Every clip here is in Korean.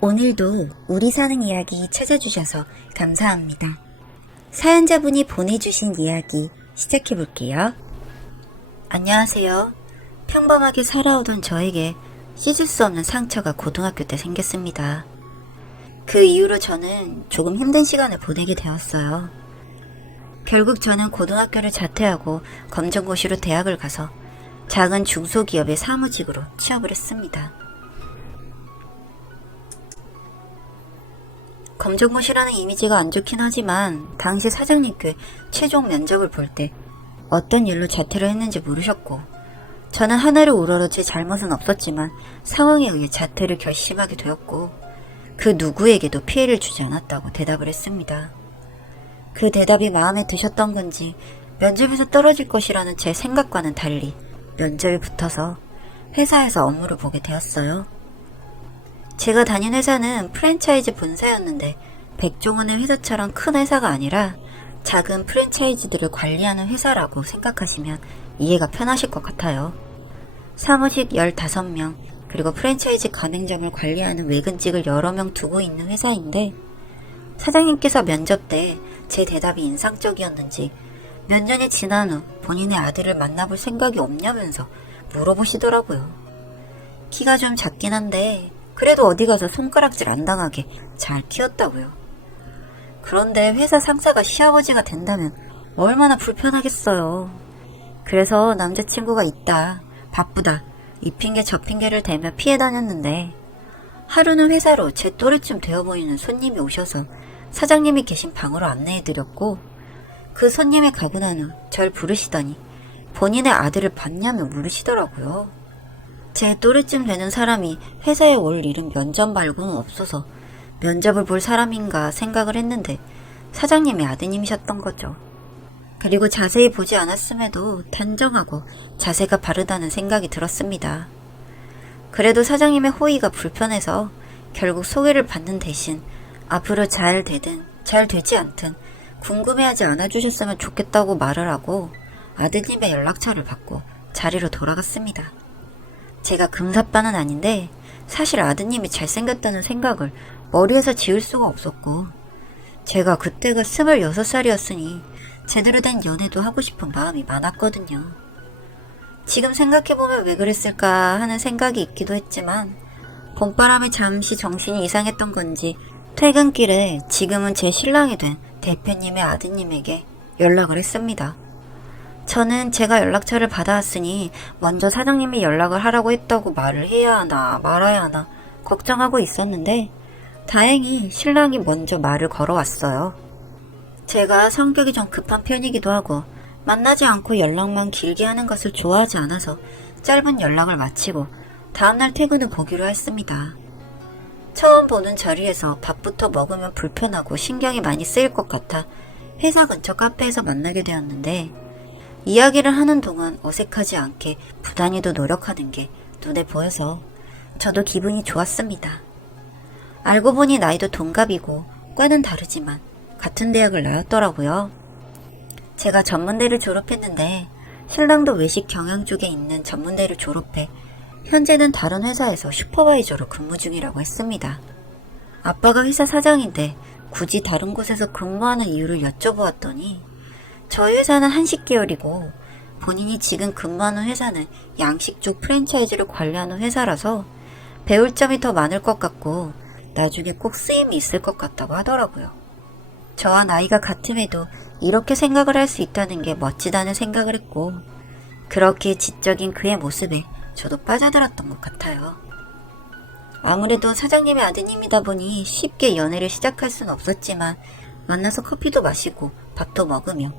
오늘도 우리 사는 이야기 찾아주셔서 감사합니다. 사연자분이 보내주신 이야기 시작해볼게요. 안녕하세요. 평범하게 살아오던 저에게 씻을 수 없는 상처가 고등학교 때 생겼습니다. 그 이후로 저는 조금 힘든 시간을 보내게 되었어요. 결국 저는 고등학교를 자퇴하고 검정고시로 대학을 가서 작은 중소기업의 사무직으로 취업을 했습니다. 검정고시라는 이미지가 안 좋긴 하지만 당시 사장님께 최종 면접을 볼 때 어떤 일로 자퇴를 했는지 물으셨고, 저는 하늘을 우러러 제 잘못은 없었지만 상황에 의해 자퇴를 결심하게 되었고, 그 누구에게도 피해를 주지 않았다고 대답을 했습니다. 그 대답이 마음에 드셨던 건지 면접에서 떨어질 것이라는 제 생각과는 달리 면접에 붙어서 회사에서 업무를 보게 되었어요. 제가 다닌 회사는 프랜차이즈 본사였는데 백종원의 회사처럼 큰 회사가 아니라 작은 프랜차이즈들을 관리하는 회사라고 생각하시면 이해가 편하실 것 같아요. 사무직 15명, 그리고 프랜차이즈 가맹점을 관리하는 외근직을 여러 명 두고 있는 회사인데, 사장님께서 면접 때 제 대답이 인상적이었는지 몇 년이 지난 후 본인의 아들을 만나볼 생각이 없냐면서 물어보시더라고요. 키가 좀 작긴 한데 그래도 어디 가서 손가락질 안 당하게 잘 키웠다고요. 그런데 회사 상사가 시아버지가 된다면 얼마나 불편하겠어요. 그래서 남자친구가 있다, 바쁘다, 이 핑계 저 핑계를 대며 피해 다녔는데, 하루는 회사로 제 또래쯤 되어 보이는 손님이 오셔서 사장님이 계신 방으로 안내해드렸고, 그 손님이 가고 난 후 절 부르시더니 본인의 아들을 봤냐며 물으시더라고요. 제 또래쯤 되는 사람이 회사에 올 일은 면접 말고는 없어서 면접을 볼 사람인가 생각을 했는데 사장님의 아드님이셨던 거죠. 그리고 자세히 보지 않았음에도 단정하고 자세가 바르다는 생각이 들었습니다. 그래도 사장님의 호의가 불편해서 결국 소개를 받는 대신 앞으로 잘 되든 잘 되지 않든 궁금해하지 않아주셨으면 좋겠다고 말을 하고 아드님의 연락처를 받고 자리로 돌아갔습니다. 제가 금사빠는 아닌데 사실 아드님이 잘생겼다는 생각을 머리에서 지울 수가 없었고, 제가 그때가 26살이었으니 제대로 된 연애도 하고 싶은 마음이 많았거든요. 지금 생각해보면 왜 그랬을까 하는 생각이 있기도 했지만, 봄바람에 잠시 정신이 이상했던 건지 퇴근길에 지금은 제 신랑이 된 대표님의 아드님에게 연락을 했습니다. 저는 제가 연락처를 받아왔으니 먼저 사장님이 연락을 하라고 했다고 말을 해야 하나 말아야 하나 걱정하고 있었는데, 다행히 신랑이 먼저 말을 걸어왔어요. 제가 성격이 좀 급한 편이기도 하고 만나지 않고 연락만 길게 하는 것을 좋아하지 않아서 짧은 연락을 마치고 다음날 퇴근을 보기로 했습니다. 처음 보는 자리에서 밥부터 먹으면 불편하고 신경이 많이 쓰일 것 같아 회사 근처 카페에서 만나게 되었는데, 이야기를 하는 동안 어색하지 않게 부단히도 노력하는 게 눈에 보여서 저도 기분이 좋았습니다. 알고 보니 나이도 동갑이고 과는 다르지만 같은 대학을 나왔더라고요. 제가 전문대를 졸업했는데 신랑도 외식 경영 쪽에 있는 전문대를 졸업해 현재는 다른 회사에서 슈퍼바이저로 근무 중이라고 했습니다. 아빠가 회사 사장인데 굳이 다른 곳에서 근무하는 이유를 여쭤보았더니 저희 회사는 한식 계열이고 본인이 지금 근무하는 회사는 양식 쪽 프랜차이즈를 관리하는 회사라서 배울 점이 더 많을 것 같고 나중에 꼭 쓰임이 있을 것 같다고 하더라고요. 저와 나이가 같음에도 이렇게 생각을 할 수 있다는 게 멋지다는 생각을 했고, 그렇게 지적인 그의 모습에 저도 빠져들었던 것 같아요. 아무래도 사장님의 아드님이다 보니 쉽게 연애를 시작할 순 없었지만 만나서 커피도 마시고 밥도 먹으며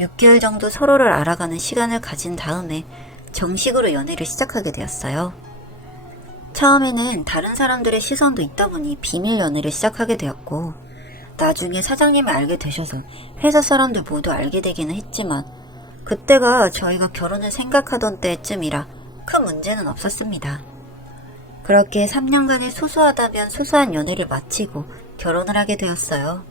6개월 정도 서로를 알아가는 시간을 가진 다음에 정식으로 연애를 시작하게 되었어요. 처음에는 다른 사람들의 시선도 있다 보니 비밀 연애를 시작하게 되었고, 나중에 사장님이 알게 되셔서 회사 사람들 모두 알게 되기는 했지만, 그때가 저희가 결혼을 생각하던 때쯤이라 큰 문제는 없었습니다. 그렇게 3년간의 소소하다면 소소한 연애를 마치고 결혼을 하게 되었어요.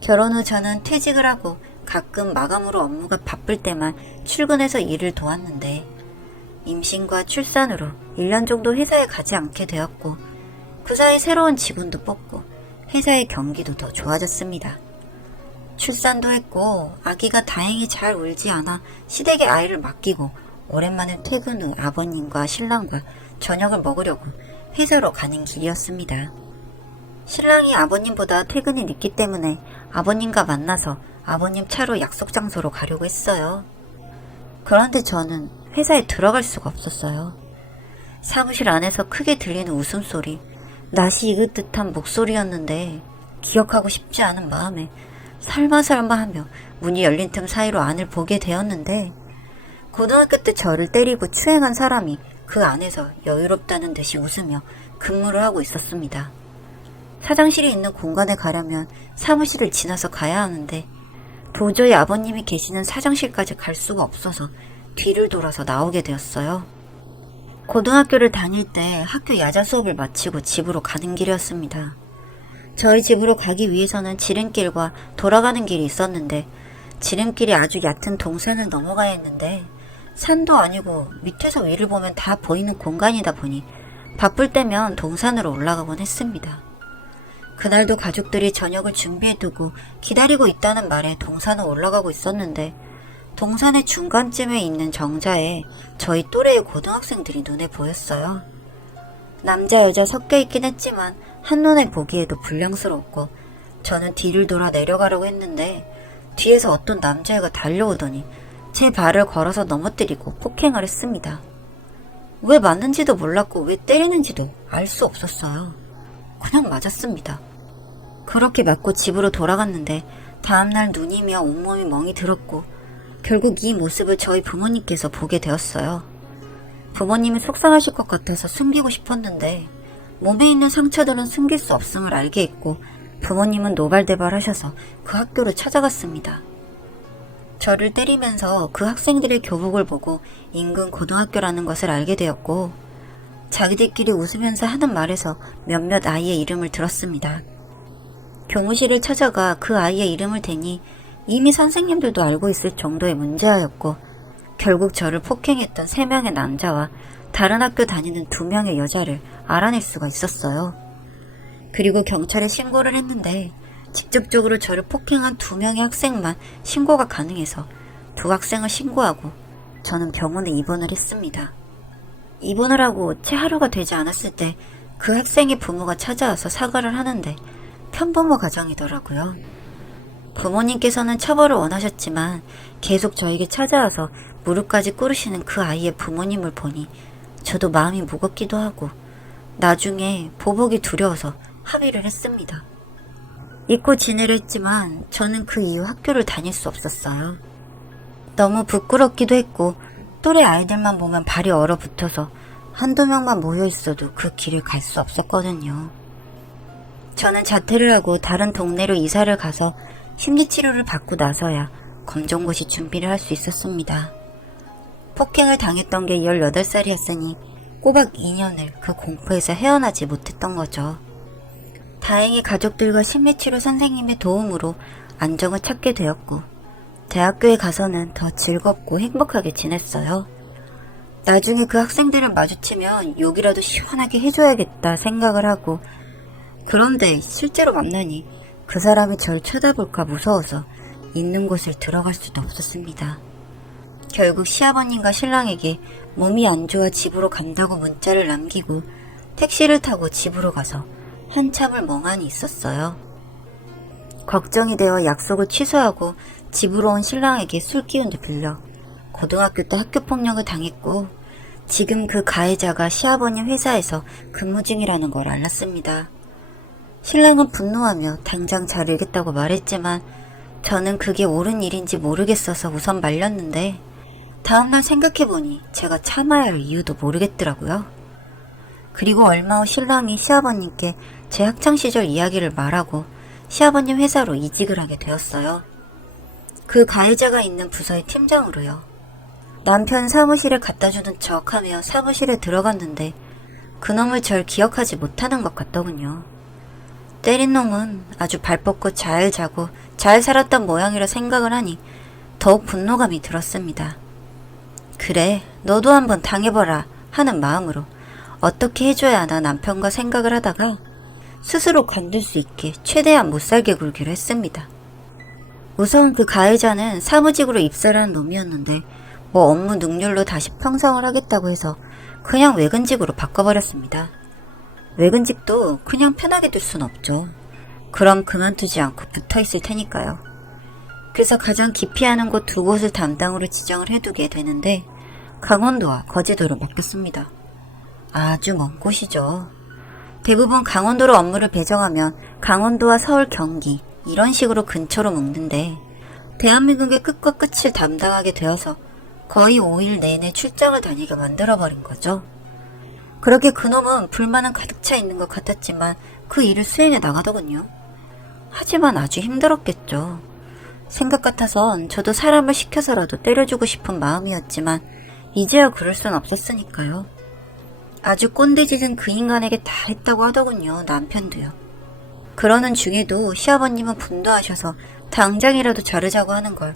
결혼 후 저는 퇴직을 하고 가끔 마감으로 업무가 바쁠 때만 출근해서 일을 도왔는데, 임신과 출산으로 1년 정도 회사에 가지 않게 되었고, 그 사이 새로운 직원도 뽑고 회사의 경기도 더 좋아졌습니다. 출산도 했고 아기가 다행히 잘 울지 않아 시댁에 아이를 맡기고 오랜만에 퇴근 후 아버님과 신랑과 저녁을 먹으려고 회사로 가는 길이었습니다. 신랑이 아버님보다 퇴근이 늦기 때문에 아버님과 만나서 아버님 차로 약속 장소로 가려고 했어요. 그런데 저는 회사에 들어갈 수가 없었어요. 사무실 안에서 크게 들리는 웃음소리, 낯이 익은 듯한 목소리였는데 기억하고 싶지 않은 마음에 설마설마하며 문이 열린 틈 사이로 안을 보게 되었는데 고등학교 때 저를 때리고 추행한 사람이 그 안에서 여유롭다는 듯이 웃으며 근무를 하고 있었습니다. 사장실이 있는 공간에 가려면 사무실을 지나서 가야 하는데 도저히 아버님이 계시는 사장실까지 갈 수가 없어서 뒤를 돌아서 나오게 되었어요. 고등학교를 다닐 때 학교 야자 수업을 마치고 집으로 가는 길이었습니다. 저희 집으로 가기 위해서는 지름길과 돌아가는 길이 있었는데 지름길이 아주 얕은 동산을 넘어가야 했는데 산도 아니고 밑에서 위를 보면 다 보이는 공간이다 보니 바쁠 때면 동산으로 올라가곤 했습니다. 그날도 가족들이 저녁을 준비해두고 기다리고 있다는 말에 동산을 올라가고 있었는데 동산의 중간쯤에 있는 정자에 저희 또래의 고등학생들이 눈에 보였어요. 남자 여자 섞여 있긴 했지만 한눈에 보기에도 불량스러웠고 저는 뒤를 돌아 내려가려고 했는데 뒤에서 어떤 남자애가 달려오더니 제 발을 걸어서 넘어뜨리고 폭행을 했습니다. 왜 맞는지도 몰랐고 왜 때리는지도 알 수 없었어요. 그냥 맞았습니다. 그렇게 맞고 집으로 돌아갔는데 다음날 눈이며 온몸이 멍이 들었고 결국 이 모습을 저희 부모님께서 보게 되었어요. 부모님이 속상하실 것 같아서 숨기고 싶었는데 몸에 있는 상처들은 숨길 수 없음을 알게 했고 부모님은 노발대발하셔서 그 학교를 찾아갔습니다. 저를 때리면서 그 학생들의 교복을 보고 인근 고등학교라는 것을 알게 되었고 자기들끼리 웃으면서 하는 말에서 몇몇 아이의 이름을 들었습니다. 교무실을 찾아가 그 아이의 이름을 대니 이미 선생님들도 알고 있을 정도의 문제아였고 결국 저를 폭행했던 3명의 남자와 다른 학교 다니는 2명의 여자를 알아낼 수가 있었어요. 그리고 경찰에 신고를 했는데 직접적으로 저를 폭행한 2명의 학생만 신고가 가능해서 2 학생을 신고하고 저는 병원에 입원을 했습니다. 입원을 하고 채 하루가 되지 않았을 때 그 학생의 부모가 찾아와서 사과를 하는데 편부모 가정이더라고요. 부모님께서는 처벌을 원하셨지만 계속 저에게 찾아와서 무릎까지 꿇으시는 그 아이의 부모님을 보니 저도 마음이 무겁기도 하고 나중에 보복이 두려워서 합의를 했습니다. 잊고 지내려 했지만 저는 그 이후 학교를 다닐 수 없었어요. 너무 부끄럽기도 했고 또래 아이들만 보면 발이 얼어붙어서 1~2명만 모여 있어도 그 길을 갈 수 없었거든요. 저는 자퇴를 하고 다른 동네로 이사를 가서 심리치료를 받고 나서야 검정고시 준비를 할 수 있었습니다. 폭행을 당했던 게 18살이었으니 꼬박 2년을 그 공포에서 헤어나지 못했던 거죠. 다행히 가족들과 심리치료 선생님의 도움으로 안정을 찾게 되었고 대학교에 가서는 더 즐겁고 행복하게 지냈어요. 나중에 그 학생들을 마주치면 욕이라도 시원하게 해줘야겠다 생각을 하고 그런데 실제로 만나니 그 사람이 절 쳐다볼까 무서워서 있는 곳을 들어갈 수도 없었습니다. 결국 시아버님과 신랑에게 몸이 안 좋아 집으로 간다고 문자를 남기고 택시를 타고 집으로 가서 한참을 멍하니 있었어요. 걱정이 되어 약속을 취소하고 집으로 온 신랑에게 술 기운도 빌려 고등학교 때 학교폭력을 당했고 지금 그 가해자가 시아버님 회사에서 근무 중이라는 걸 알았습니다. 신랑은 분노하며 당장 잘 알겠다고 말했지만 저는 그게 옳은 일인지 모르겠어서 우선 말렸는데 다음날 생각해보니 제가 참아야 할 이유도 모르겠더라고요. 그리고 얼마 후 신랑이 시아버님께 제 학창시절 이야기를 말하고 시아버님 회사로 이직을 하게 되었어요. 그 가해자가 있는 부서의 팀장으로요. 남편 사무실에 갖다주는 척하며 사무실에 들어갔는데 그놈을 절 기억하지 못하는 것 같더군요. 때린 놈은 아주 발 뻗고 잘 자고 잘 살았던 모양이라 생각을 하니 더욱 분노감이 들었습니다. 그래, 너도 한번 당해봐라 하는 마음으로 어떻게 해줘야 하나 남편과 생각을 하다가 스스로 건들 수 있게 최대한 못살게 굴기로 했습니다. 우선 그 가해자는 사무직으로 입사를 한 놈이었는데 업무 능률로 다시 평성을 하겠다고 해서 그냥 외근직으로 바꿔버렸습니다. 외근직도 그냥 편하게 둘 순 없죠. 그럼 그만두지 않고 붙어있을 테니까요. 그래서 가장 기피하는 곳 두 곳을 담당으로 지정을 해두게 되는데 강원도와 거제도로 맡겼습니다. 아주 먼 곳이죠. 대부분 강원도로 업무를 배정하면 강원도와 서울, 경기 이런 식으로 근처로 묶는데 대한민국의 끝과 끝을 담당하게 되어서 거의 5일 내내 출장을 다니게 만들어버린 거죠. 그렇게 그놈은 불만은 가득 차 있는 것 같았지만 그 일을 수행해 나가더군요. 하지만 아주 힘들었겠죠. 생각 같아선 저도 사람을 시켜서라도 때려주고 싶은 마음이었지만 이제야 그럴 순 없었으니까요. 아주 꼰대짓은 그 인간에게 다 했다고 하더군요. 남편도요. 그러는 중에도 시아버님은 분노하셔서 당장이라도 자르자고 하는 걸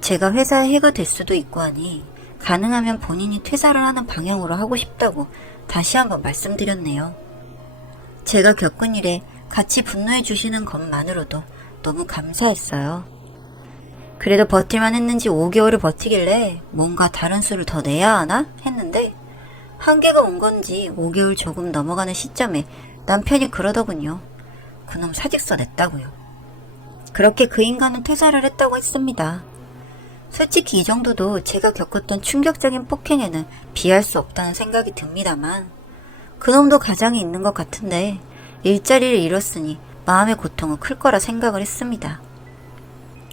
제가 회사에 해가 될 수도 있고 하니 가능하면 본인이 퇴사를 하는 방향으로 하고 싶다고 다시 한번 말씀드렸네요. 제가 겪은 일에 같이 분노해 주시는 것만으로도 너무 감사했어요. 그래도 버틸만 했는지 5개월을 버티길래 뭔가 다른 수를 더 내야 하나 했는데 한계가 온 건지 5개월 조금 넘어가는 시점에 남편이 그러더군요. 그놈 사직서 냈다고요. 그렇게 그 인간은 퇴사를 했다고 했습니다. 솔직히 이 정도도 제가 겪었던 충격적인 폭행에는 비할 수 없다는 생각이 듭니다만 그놈도 가장이 있는 것 같은데 일자리를 잃었으니 마음의 고통은 클 거라 생각을 했습니다.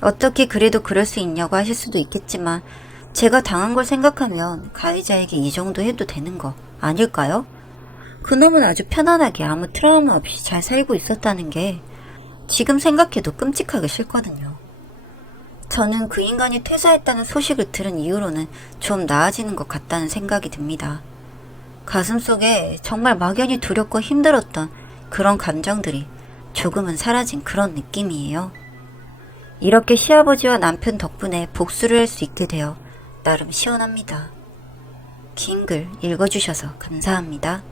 어떻게 그래도 그럴 수 있냐고 하실 수도 있겠지만 제가 당한 걸 생각하면 가해자에게 이 정도 해도 되는 거 아닐까요? 그놈은 아주 편안하게 아무 트라우마 없이 잘 살고 있었다는 게 지금 생각해도 끔찍하게 싫거든요. 저는 그 인간이 퇴사했다는 소식을 들은 이후로는 좀 나아지는 것 같다는 생각이 듭니다. 가슴속에 정말 막연히 두렵고 힘들었던 그런 감정들이 조금은 사라진 그런 느낌이에요. 이렇게 시아버지와 남편 덕분에 복수를 할 수 있게 되어 나름 시원합니다. 긴 글 읽어주셔서 감사합니다.